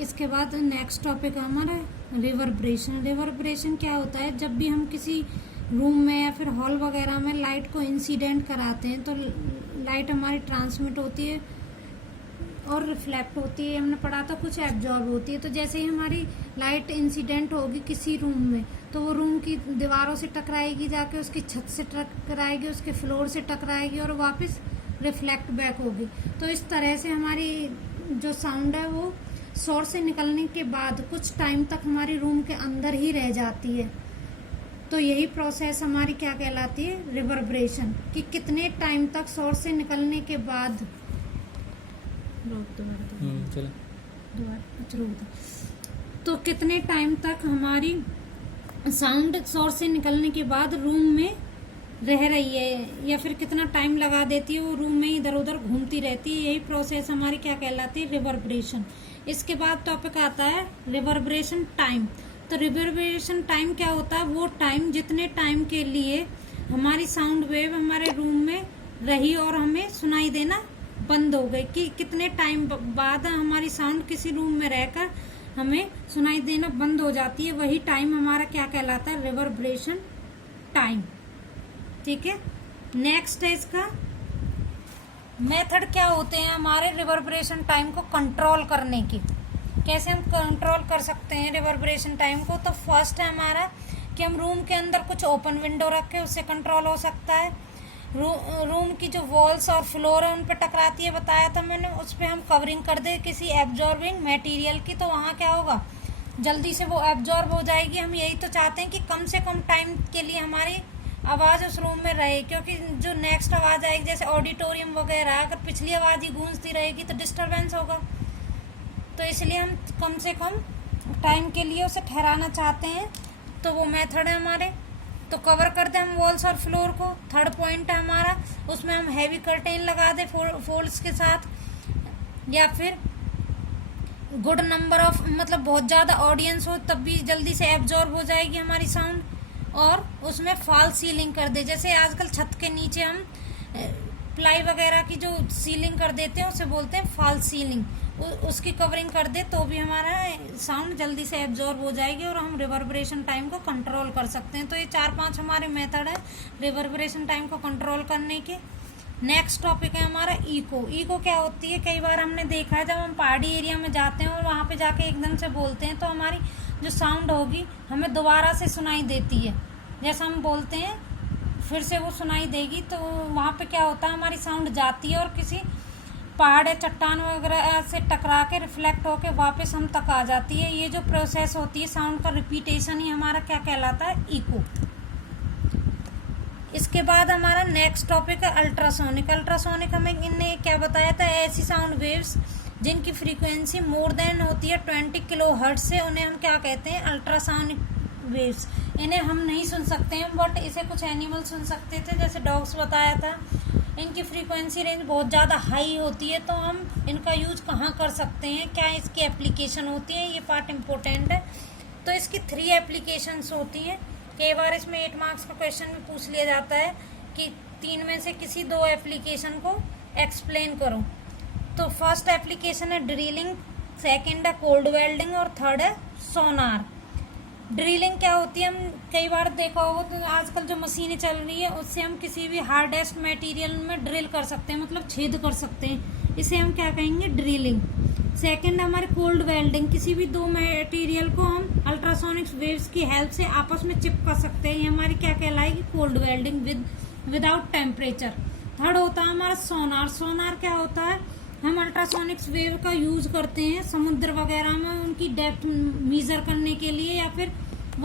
इसके बाद next topic है हमारा रिवर्बरेशन। रिवर्बरेशन क्या होता है, जब भी हम किसी रूम में या फिर हॉल वगैरह में लाइट को इंसिडेंट कराते हैं तो लाइट हमारी ट्रांसमिट होती है और रिफ्लेक्ट होती है। हमने पढ़ा था कुछ एब्जॉर्ब होती है। तो जैसे ही हमारी लाइट इंसिडेंट होगी किसी रूम में तो वो रूम की दीवारों से टकराएगी, जाके उसकी छत से टकराएगी, उसके फ्लोर से टकराएगी और वापस रिफ्लेक्ट बैक होगी। तो इस तरह से हमारी जो साउंड है वो सोर्स से निकलने के बाद कुछ टाइम तक हमारी रूम के अंदर ही रह जाती है। तो यही प्रोसेस हमारी क्या कहलाती है, रिवर्बरेशन, कि कितने टाइम तक सोर्स से निकलने के बाद तो कितने टाइम तक हमारी साउंड सोर्स से निकलने के बाद रूम में रह रही है या फिर कितना टाइम लगा देती है वो रूम में इधर उधर घूमती रहती है। यही प्रोसेस हमारी क्या कहलाती है, रिवर्बरेशन। इसके बाद टॉपिक आता है रिवर्बरेशन टाइम। तो रिवर्बरेशन टाइम क्या होता है, वो टाइम जितने टाइम के लिए हमारी साउंड वेव हमारे रूम में रही और हमें सुनाई देना बंद हो गई, कि कितने टाइम बाद हमारी साउंड किसी रूम में रहकर हमें सुनाई देना बंद हो जाती है, वही टाइम हमारा क्या कहलाता है, रिवर्बरेशन टाइम। ठीक है। नेक्स्ट है इसका मेथड, क्या होते हैं हमारे रिवर्बरेशन टाइम को कंट्रोल करने की। कैसे हम कंट्रोल कर सकते हैं रिवर्बरेशन टाइम को। तो फर्स्ट है हमारा कि हम रूम के अंदर कुछ ओपन विंडो रखें, उससे कंट्रोल हो सकता है। रूम की जो वॉल्स और फ्लोर है उन पे टकराती है, बताया था मैंने, उस पे हम कवरिंग कर दे किसी एब्जॉर्बिंग मटेरियल की, तो वहाँ क्या होगा, जल्दी से वो एब्जॉर्ब हो जाएगी। हम यही तो चाहते हैं कि कम से कम टाइम के लिए हमारी आवाज़ उस रूम में रहे, क्योंकि जो नेक्स्ट आवाज़ आएगी जैसे ऑडिटोरियम वगैरह, अगर पिछली आवाज़ ही गूंजती रहेगी तो डिस्टर्बेंस होगा। तो इसलिए हम कम से कम टाइम के लिए उसे ठहराना चाहते हैं। तो वो मेथड है हमारे। तो कवर कर दे हम वॉल्स और फ्लोर को। थर्ड पॉइंट है हमारा, उसमें हम हैवी कर्टेन लगा दे फोल्ड्स के साथ, या फिर गुड नंबर ऑफ, मतलब बहुत ज़्यादा ऑडियंस हो तब भी जल्दी से एब्जॉर्ब हो जाएगी हमारी साउंड। और उसमें फॉल सीलिंग कर दे, जैसे आजकल छत के नीचे हम प्लाई वगैरह की जो सीलिंग कर देते हैं उसे बोलते हैं फॉल सीलिंग, उसकी कवरिंग कर दे तो भी हमारा साउंड जल्दी से एब्जॉर्ब हो जाएगी और हम रिवर्बरेशन टाइम को कंट्रोल कर सकते हैं। तो ये 4-5 हमारे मेथड है रिवर्बरेशन टाइम को कंट्रोल करने के। नेक्स्ट टॉपिक है हमारा इको। इको क्या होती है, कई बार हमने देखा है जब हम पहाड़ी एरिया में जाते हैं और वहाँ पे जाके एकदम से बोलते हैं तो हमारी जो साउंड होगी हमें दोबारा से सुनाई देती है। जैसा हम बोलते हैं फिर से वो सुनाई देगी, तो वहाँ पे क्या होता है, हमारी साउंड जाती है और किसी पहाड़ या चट्टान वगैरह से टकरा के रिफ्लेक्ट होके वापस हम तक आ जाती है। ये जो प्रोसेस होती है साउंड का रिपीटेशन ही हमारा क्या कहलाता है, इको। इसके बाद हमारा नेक्स्ट टॉपिक है अल्ट्रासोनिक। अल्ट्रासोनिक हमें इनने क्या बताया था, ऐसी साउंड वेव्स जिनकी फ्रीक्वेंसी मोर देन होती है 20 किलोहर्ट्ज से, उन्हें हम क्या कहते हैं, अल्ट्रासोनिक वेव्स। इन्हें हम नहीं सुन सकते हैं बट इसे कुछ एनिमल सुन सकते थे, जैसे डॉग्स बताया था। इनकी फ्रीक्वेंसी रेंज बहुत ज़्यादा हाई होती है, तो हम इनका यूज कहाँ कर सकते हैं, क्या इसकी एप्लीकेशन होती है, ये पार्ट इम्पोर्टेंट है। तो इसकी 3 एप्लीकेशंस होती हैं। कई बार इसमें 8 मार्क्स का क्वेश्चन भी पूछ लिया जाता है कि 3 में से किसी 2 एप्लीकेशन को एक्सप्लेन करो। तो फर्स्ट एप्लीकेशन है ड्रिलिंग, सेकेंड है कोल्ड वेल्डिंग और थर्ड है सोनार। ड्रिलिंग क्या होती है, हम कई बार देखा होगा तो आजकल जो मशीनें चल रही है उससे हम किसी भी हार्डेस्ट मटेरियल में ड्रिल कर सकते हैं, मतलब छेद कर सकते हैं, इसे हम क्या कहेंगे, ड्रिलिंग। सेकंड हमारे कोल्ड वेल्डिंग, किसी भी 2 मटेरियल को हम अल्ट्रासोनिक वेव्स की हेल्प से आपस में चिपका सकते हैं, ये हमारी क्या कहलाएगी, cold welding without temperature. Third होता है हमारा सोनार। सोनार क्या होता है, हम अल्ट्रासोनिक वेव का यूज करते हैं समुद्र वगैरह में उनकी डेप्थ मेजर करने के लिए या फिर